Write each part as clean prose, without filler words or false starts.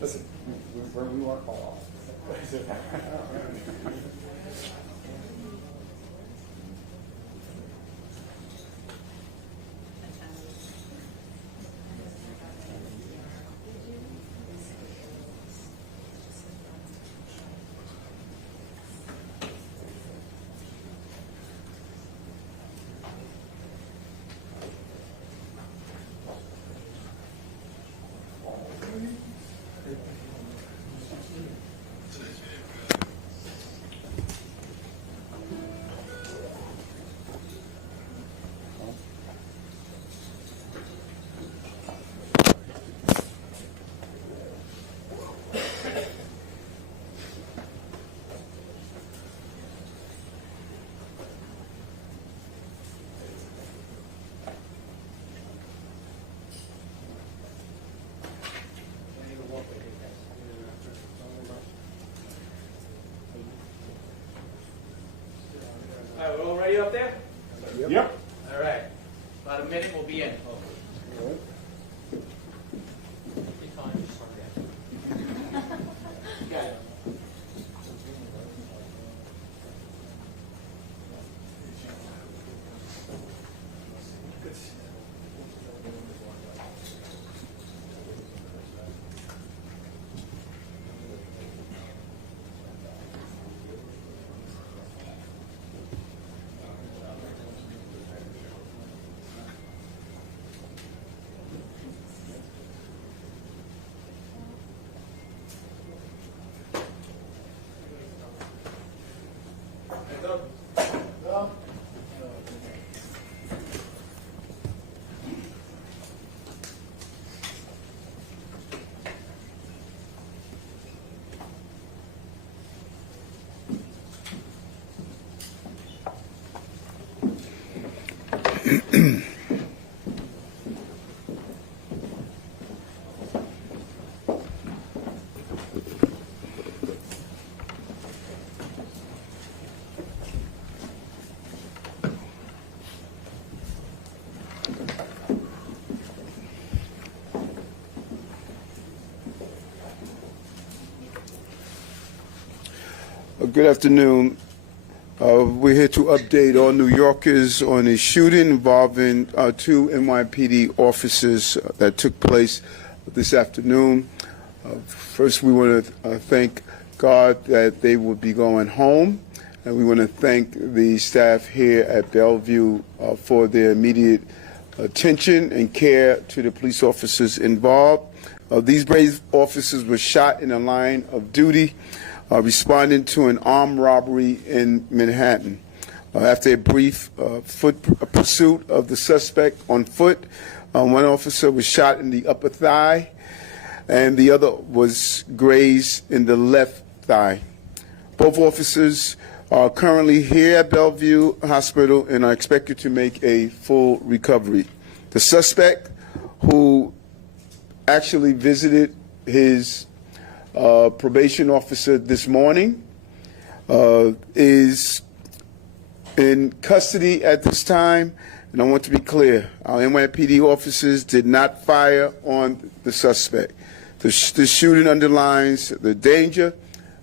Listen, where we want all. All right, we're all ready up there? Yep. All right. About a minute, we'll be in. Got it. Good afternoon. We're here to update all New Yorkers on a shooting involving two NYPD officers that took place this afternoon. First, we want to thank God that they will be going home, and we want to thank the staff here at Bellevue for their immediate attention and care to the police officers involved. These brave officers were shot in the line of duty responding to an armed robbery in Manhattan. After a brief pursuit of the suspect on foot, one officer was shot in the upper thigh, and the other was grazed in the left thigh. Both officers are currently here at Bellevue Hospital and are expected to make a full recovery. The suspect, who actually visited his probation officer this morning, is in custody at this time, and I want to be clear, our NYPD officers did not fire on the suspect. The shooting underlines the danger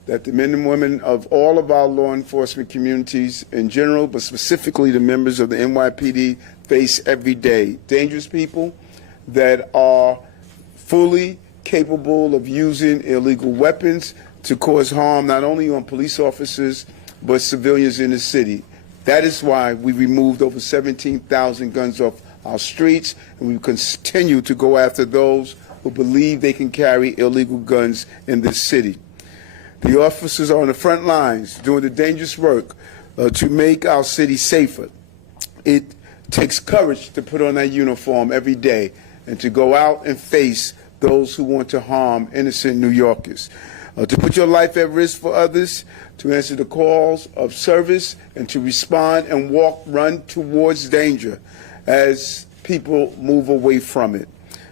that the men and women of all of our law enforcement communities in general, but specifically the members of the NYPD, face every day. Dangerous people that are fully capable of using illegal weapons to cause harm not only on police officers but civilians in the city. That is why we removed over 17,000 guns off our streets, and we continue to go after those who believe they can carry illegal guns in this city. The officers are on the front lines doing the dangerous work to make our city safer. It takes courage to put on that uniform every day and to go out and face those who want to harm innocent New Yorkers. To put your life at risk for others, to answer the calls of service, and to respond and run towards danger as people move away from it.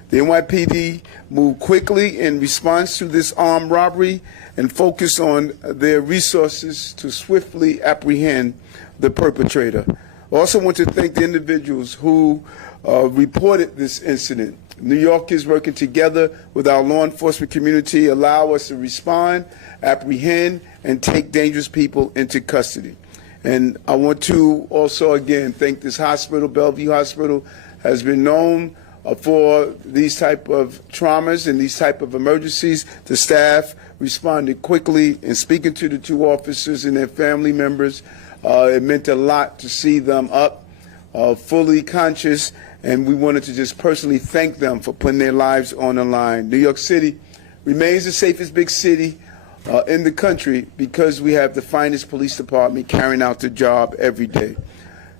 The NYPD moved quickly in response to this armed robbery and focused on their resources to swiftly apprehend the perpetrator. I also want to thank the individuals who reported this incident. New Yorkers working together with our law enforcement community allow us to respond, apprehend, and take dangerous people into custody. And I want to also, again, thank this hospital. Bellevue Hospital has been known for these type of traumas and these type of emergencies. The staff responded quickly in speaking to the two officers and their family members. It meant a lot to see them up, fully conscious, and we wanted to just personally thank them for putting their lives on the line. New York City remains the safest big city in the country because we have the finest police department carrying out the job every day.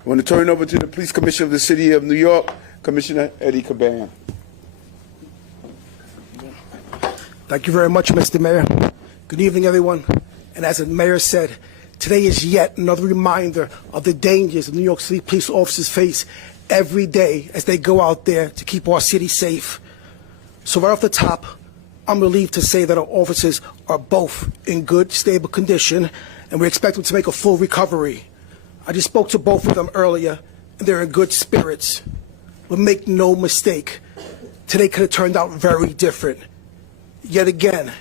I want to turn it over to the Police Commissioner of the City of New York, Commissioner Eddie Caban. Thank you very much, Mr. Mayor. Good evening, everyone. And as the mayor said, today is yet another reminder of the dangers New York City police officers face every day as they go out there to keep our city safe. So right off the top, I'm relieved to say that our officers are both in good, stable condition, and we expect them to make a full recovery. I just spoke to both of them earlier, and they're in good spirits. But make no mistake, today could have turned out very different. Yet again,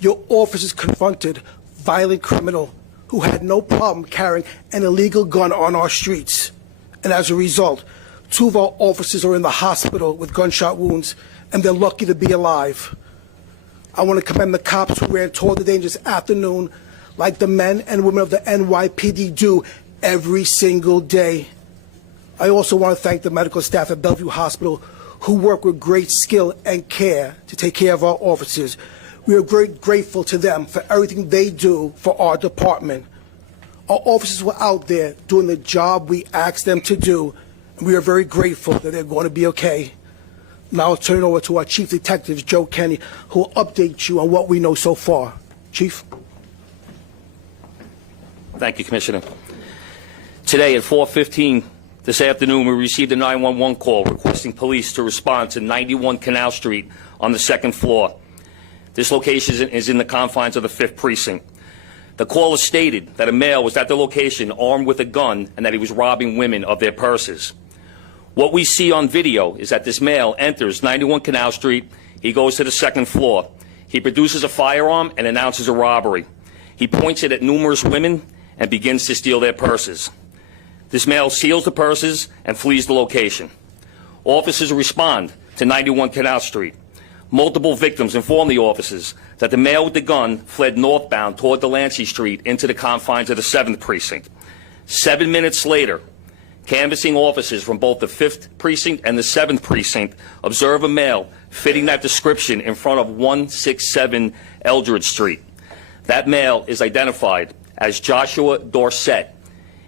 your officers confronted violent criminal who had no problem carrying an illegal gun on our streets. And as a result, 2 of our officers are in the hospital with gunshot wounds, and they're lucky to be alive. I want to commend the cops who ran toward the danger this afternoon like the men and women of the NYPD do every single day. I also want to thank the medical staff at Bellevue Hospital who work with great skill and care to take care of our officers. We are very grateful to them for everything they do for our department. Our officers were out there doing the job we asked them to do, and we are very grateful that they're going to be okay. Now I'll turn it over to our Chief Detective, Joe Kenny, who will update you on what we know so far. Chief? Thank you, Commissioner. Today at 4:15 this afternoon, we received a 911 call requesting police to respond to 91 Canal Street on the 2nd floor. This location is in the confines of the 5th Precinct. The caller stated that a male was at the location armed with a gun and that he was robbing women of their purses. What we see on video is that this male enters 91 Canal Street. He goes to the 2nd floor. He produces a firearm and announces a robbery. He points it at numerous women and begins to steal their purses. This male steals the purses and flees the location. Officers respond to 91 Canal Street. Multiple victims inform the officers that the male with the gun fled northbound toward Delancey Street into the confines of the 7th Precinct. 7 minutes later, canvassing officers from both the 5th Precinct and the 7th Precinct observe a male fitting that description in front of 167 Eldridge Street. That male is identified as Joshua Dorsett.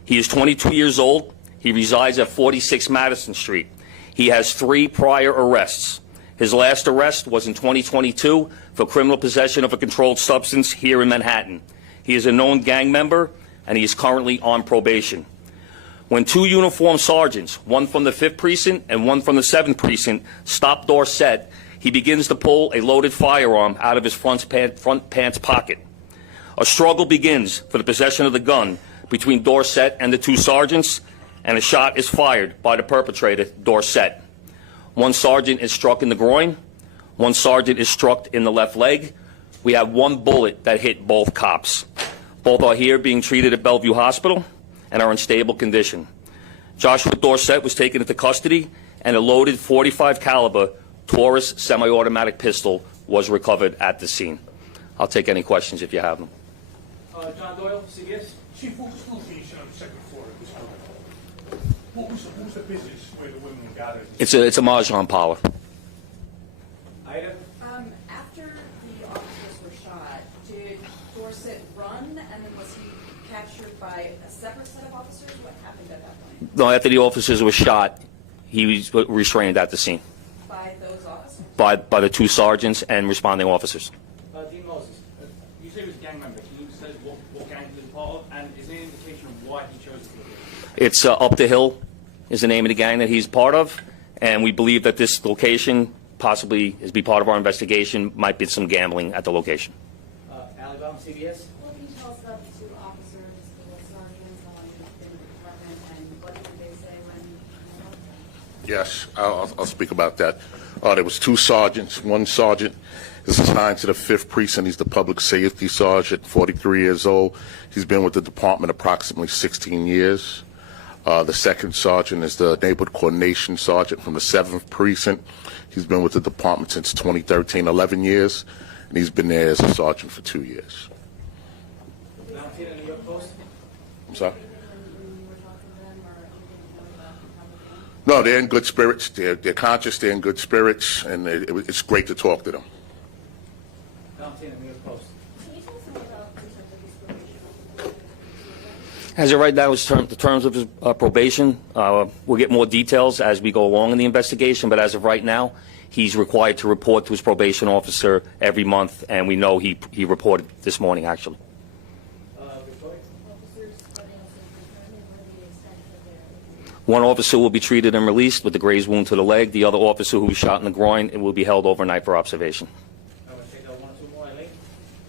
He is 22 years old. He resides at 46 Madison Street. He has 3 prior arrests. His last arrest was in 2022 for criminal possession of a controlled substance here in Manhattan. He is a known gang member, and he is currently on probation. When 2 uniformed sergeants, one from the 5th Precinct and one from the 7th Precinct, stop Dorsett, he begins to pull a loaded firearm out of his front pants pocket. A struggle begins for the possession of the gun between Dorsett and the 2 sergeants, and a shot is fired by the perpetrator, Dorsett. 1 sergeant is struck in the groin. 1 sergeant is struck in the left leg. We have 1 bullet that hit both cops. Both are here being treated at Bellevue Hospital and are in stable condition. Joshua Dorsett was taken into custody, and a loaded .45 caliber Taurus semi-automatic pistol was recovered at the scene. I'll take any questions if you have them. John Doyle, CBS. Chief, what was the location on the 2nd floor of this building? What was the business where the women were gathered? It's a mahjong parlor. Ida. After the officers were shot, did Dorsett run, and then was he captured by a separate set of officers? What happened at that point? No, after the officers were shot, he was restrained at the scene By those officers? by the 2 sergeants and responding officers. Dean Moses, you say he was a gang member. Can you say what gang he was part of, and is there any indication of why he chose to do it? It's Up the Hill is the name of the gang that he's part of, and we believe that this location possibly is be part of our investigation, might be some gambling at the location. Alabama, CBS. What can you tell us about the 2 officers, the sergeants in the department, and what did they Yes, I'll speak about that. There was two sergeants. One sergeant is assigned to the 5th Precinct. He's the public safety sergeant, 43 years old. He's been with the department approximately 16 years. The second sergeant is the neighborhood coordination sergeant from the 7th Precinct. He's been with the department since 2013, 11 years, and he's been there as a sergeant for 2 years. Valentina, New York Post? I'm sorry? No, they're in good spirits. They're conscious. They're in good spirits, and it's great to talk to them. Valentina, New York Post. Can you tell us more about the terms of his probation? As of right now, the terms of his probation, we'll get more details as we go along in the investigation, but as of right now, he's required to report to his probation officer every month, and we know he reported this morning, actually. Victoria? One officer will be treated and released with a grazed wound to the leg. The other officer who was shot in the groin will be held overnight for observation. I want to take one or two more, Eileen.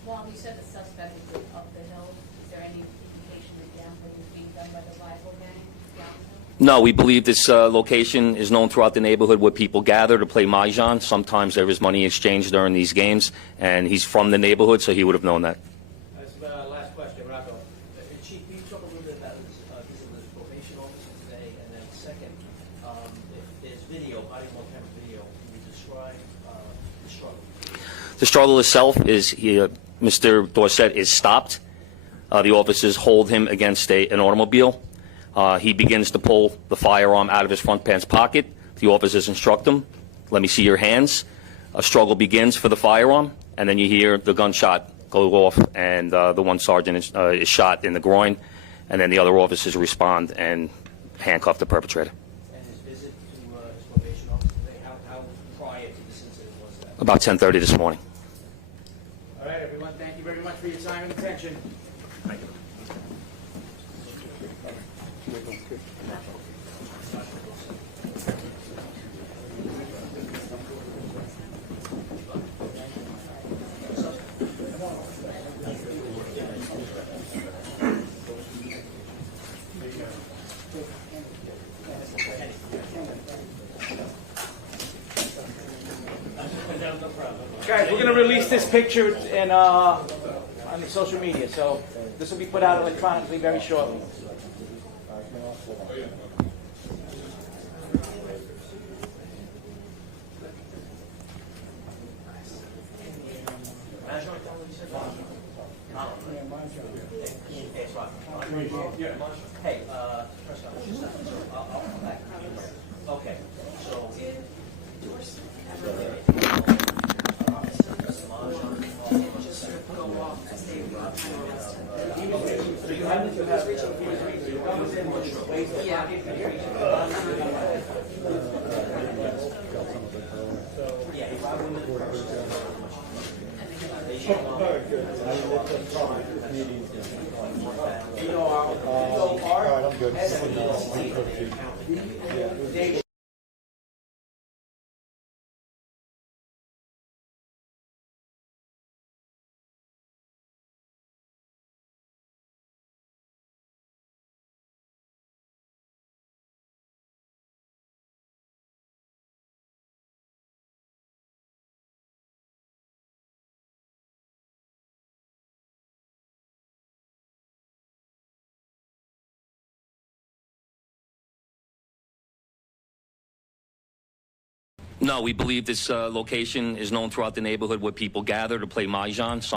Well, you said the suspect is up the hill. Is there any indication that gambling is being done by the rival gang down the hill? No, we believe this location is known throughout the neighborhood where people gather to play mahjong. Sometimes there is money exchanged during these games, and he's from the neighborhood, so he would have known that. That's the last question, Rocco. Chief, can you talk a little bit about his probation officer today? And then second, if there's video, body worn camera video, can you describe the struggle? The struggle itself is Mr. Dorsett is stopped. The officers hold him against an automobile. He begins to pull the firearm out of his front pants pocket. The officers instruct him, "Let me see your hands." A struggle begins for the firearm, and then you hear the gunshot go off, and the one sergeant is shot in the groin, and then the other officers respond and handcuff the perpetrator. And his visit to his probation officer today, how prior to this incident was that? About 10:30 this morning. All right, everyone, thank you very much for your time and attention. Guys, we're going to release this picture on the social media, so this will be put out electronically very shortly. Hey, I'll come back. Okay, so No, we believe this location is known throughout the neighborhood where people gather to play mahjong.